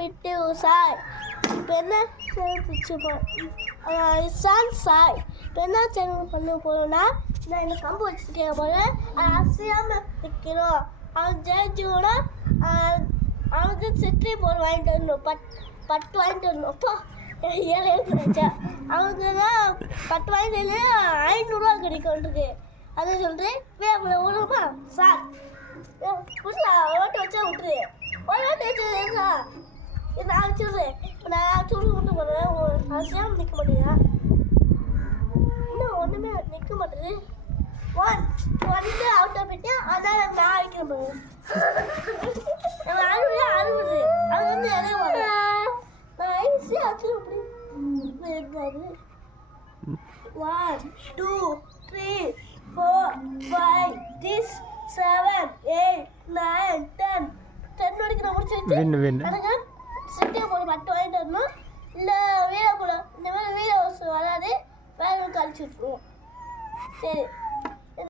பிட்டு சாய் இப்போ என்ன இசான் சாய் இப்போ என்ன சேனல் பண்ண போகிறோன்னா நான் இந்த கம்பு வச்சுருக்கேன் போகிறேன் அதை அசையாமல் வைக்கணும். அவன் ஜெயிச்சுனா அவனுக்கு சிட்ரி போர்டு வாங்கிட்டு வரணும், பட்டு வாங்கிட்டு வரணும். அப்போ 7 நினச்சா அவனுக்கு தான் பட்டு வாங்கிட்டு வந்து 500 கிடைக்கும்ன்றது. அதை சொல்லிட்டு வேலை விடுமா சார் விடலா ஓட்ட வச்சா விட்டுரு ஒரு ஓட்ட வச்சுருக்கா நான் வச்சுருவேன். நான் சொல்லி மட்டும் பண்ணுவேன். அசையாமல் நிற்க மாட்டேங்க, இன்னும் ஒன்றுமே நிற்க மாட்டேது. ஒன்று அவுட்டாக போயிட்டு அதான் நான் அடிக்கிறேன் பாரு. அறுபது அது வந்து இலைய வர நான் ஈஸியாக அச்சு அப்படி இருக்காது. 1 2 3 4 5 6 7 8 9 10 வரைக்கும் நான் முடிச்சிருக்கேன். எனக்கு சிட்டியை போட மட்டும் வாங்கிட்டு வரணும். இல்லை வீர கூட இந்த மாதிரி வீர வராது, வேற கழிச்சு விட்டுருவோம். சரி.